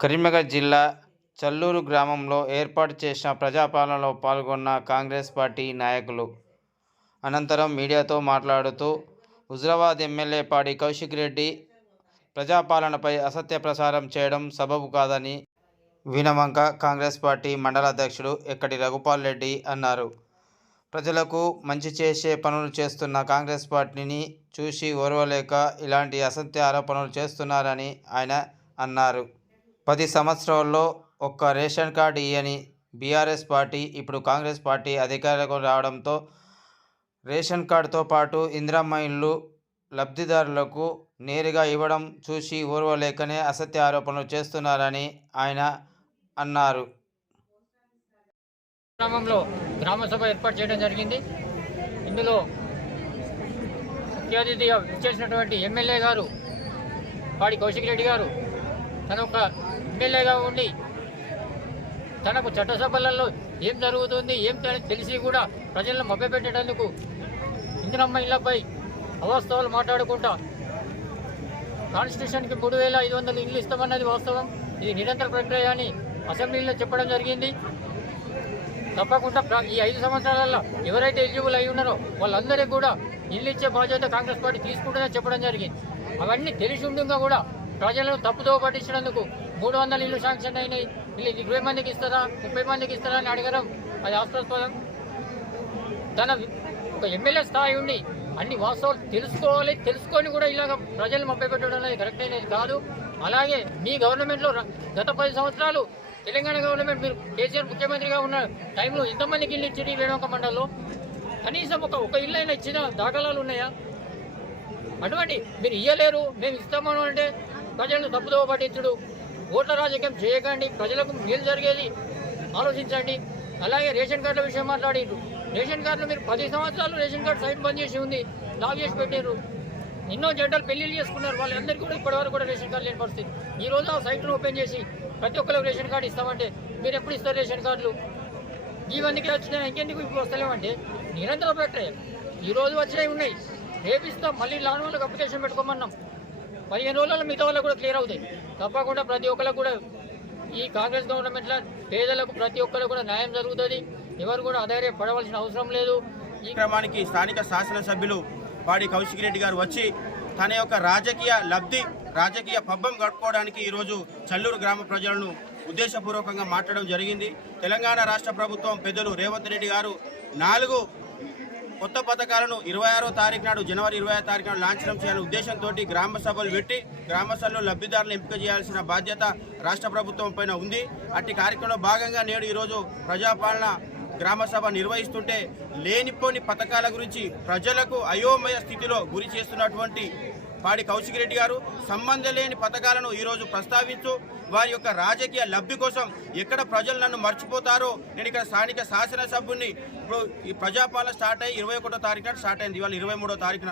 కరీంనగర్ జిల్లా చల్లూరు గ్రామంలో ఏర్పాటు చేసిన ప్రజాపాలనలో పాల్గొన్న కాంగ్రెస్ పార్టీ నాయకులు. అనంతరం మీడియాతో మాట్లాడుతూ హుజరాబాద్ ఎమ్మెల్యే పాడి కౌశిక్ రెడ్డి ప్రజాపాలనపై అసత్య ప్రసారం చేయడం సబబు కాదని వినవంక కాంగ్రెస్ పార్టీ మండల అధ్యక్షుడు ఎక్కడి రఘుపాల్ రెడ్డి అన్నారు. ప్రజలకు మంచి చేసే పనులు చేస్తున్న కాంగ్రెస్ పార్టీని చూసి ఓర్వలేక ఇలాంటి అసత్య ఆరోపణలు చేస్తున్నారని ఆయన అన్నారు. పది సంవత్సరాల్లో ఒక్క రేషన్ కార్డు ఇయ్యని బీఆర్ఎస్ పార్టీ ఇప్పుడు కాంగ్రెస్ పార్టీ అధికారంలో రావడంతో రేషన్ కార్డుతో పాటు ఇందిరమ్మ ఇల్లు లబ్ధిదారులకు నేరుగా ఇవ్వడం చూసి ఓర్వలేకనే అసత్య ఆరోపణలు చేస్తున్నారని ఆయన అన్నారు. గ్రామంలో గ్రామసభ ఏర్పాటు చేయడం జరిగింది. ఇందులో ముఖ్య అతిథిగా ఇచ్చేసినటువంటి ఎమ్మెల్యే గారు పాడి కౌశిక్ రెడ్డి గారు తన ఒక ఎమ్మెల్యేగా ఉండి తనకు చట్టసభలలో ఏం జరుగుతుంది ఏం తెలిసి కూడా ప్రజలను మభ్యపెట్టేటందుకు ఇందిరమ్మ ఇళ్ళపై అవాస్తవాలు మాట్లాడుకుంటా. కాన్స్టిట్యూషన్కి మూడు వేల ఐదు వందలు ఇల్లు ఇస్తామన్నది వాస్తవం. ఇది నిరంతర ప్రక్రియ అని అసెంబ్లీలో చెప్పడం జరిగింది. తప్పకుండా ఈ ఐదు సంవత్సరాలలో ఎవరైతే ఎలిజిబుల్ అయి ఉన్నారో వాళ్ళందరికీ కూడా ఇల్లు ఇచ్చే బాధ్యత కాంగ్రెస్ పార్టీ తీసుకుంటుందని చెప్పడం జరిగింది. అవన్నీ తెలిసి ఉండగా కూడా ప్రజలను తప్పుదో పట్టించినందుకు మూడు వందల ఇల్లు శాంక్షన్ అయినాయి. ఇల్లు ఇరవై మందికి ఇస్తారా ముప్పై మందికి ఇస్తారా అని అడగడం అది ఆస్పదం తన ఒక ఎమ్మెల్యే స్థాయి ఉండి అన్ని వాస్తవాలు తెలుసుకోవాలి తెలుసుకొని కూడా ఇలాగ ప్రజలు మభ్యపెట్టడం అనేది కరెక్ట్ అయినది కాదు. అలాగే మీ గవర్నమెంట్లో గత పది సంవత్సరాలు తెలంగాణ గవర్నమెంట్ మీరు కేసీఆర్ ముఖ్యమంత్రిగా ఉన్న టైంలో ఎంతమందికి ఇల్లు ఇచ్చింది వేణుక మండలంలో? కనీసం ఒక ఒక ఇల్లు అయినా ఇచ్చిన దాఖలాలు ఉన్నాయా? అటువంటి మీరు ఇయ్యలేరు మేము ఇస్తామను అంటే ప్రజలను తప్పుదోవ పట్టించుడు. ఓట్ల రాజకీయం చేయకండి ప్రజలకు మేలు జరిగేది ఆలోచించండి. అలాగే రేషన్ కార్డుల విషయం మాట్లాడిండ్రు. రేషన్ కార్డులు మీరు పది సంవత్సరాలు రేషన్ కార్డు సైట్ బంద్ చేసి ఉంది లాక్ చేసి పెట్టారు ఎన్నో జంటలు పెళ్ళిళ్ళు చేసుకున్నారు వాళ్ళందరికీ కూడా ఇప్పటివరకు కూడా రేషన్ కార్డు లేని పరిస్థితి. ఈ రోజు ఆ సైట్ను ఓపెన్ చేసి ప్రతి ఒక్కరికి రేషన్ కార్డు ఇస్తామంటే మీరు ఎప్పుడు ఇస్తారు రేషన్ కార్డులు? ఇవన్నీ వచ్చినా ఇంకెందుకు ఇప్పుడు వస్తలేమంటే నిరంతరం పెట్టాయి ఈ రోజు వచ్చినవి ఉన్నాయి. రేపు మళ్ళీ లాన్ వాళ్ళకి అప్లికేషన్ పెట్టుకోమన్నాం. పదిహేను రోజుల్లో మిగతా వాళ్ళకు కూడా క్లియర్ అవుతాయి. తప్పకుండా ప్రతి ఒక్కరికి కూడా ఈ కాంగ్రెస్ గవర్నమెంట్లో పేదలకు ప్రతి ఒక్కరికి కూడా న్యాయం జరుగుతుంది. ఎవరు కూడా అధైర్య పడవలసిన అవసరం లేదు. ఈ క్రమానికి స్థానిక శాసనసభ్యులు పాడి కౌశిక్ రెడ్డి గారు వచ్చి తన యొక్క రాజకీయ లబ్ధి రాజకీయ పబ్బం గడుపుకోవడానికి ఈరోజు చల్లూరు గ్రామ ప్రజలను ఉద్దేశపూర్వకంగా మాట్లాడడం జరిగింది. తెలంగాణ రాష్ట్ర ప్రభుత్వం పెద్దలు రేవంత్ రెడ్డి గారు నాలుగు కొత్త పథకాలను ఇరవై ఆరో తారీఖు నాడు జనవరి ఇరవై ఆరో తారీఖు నాడు లాంఛనం చేయాలనే ఉద్దేశంతో గ్రామ సభలు పెట్టి గ్రామ సభలో లబ్ధిదారులను ఎంపిక చేయాల్సిన బాధ్యత రాష్ట్ర ప్రభుత్వం పైన ఉంది. అట్టి కార్యక్రమంలో భాగంగా నేడు ఈరోజు ప్రజాపాలన గ్రామసభ నిర్వహిస్తుంటే లేనిపోని పథకాల గురించి ప్రజలకు అయోమయ స్థితిలో గురి చేస్తున్నటువంటి పాడి కౌశిక్ రెడ్డి గారు సంబంధం లేని పథకాలను ఈరోజు ప్రస్తావించు వారి యొక్క రాజకీయ లబ్ధి కోసం ఎక్కడ ప్రజలు నన్ను మర్చిపోతారో నేను ఇక్కడ స్థానిక శాసనసభ్యుని ఇప్పుడు ఈ ప్రజాపాలన స్టార్ట్ అయ్యి ఇరవై ఒకటో తారీఖున స్టార్ట్ అయింది ఇవాళ ఇరవై మూడో తారీఖున.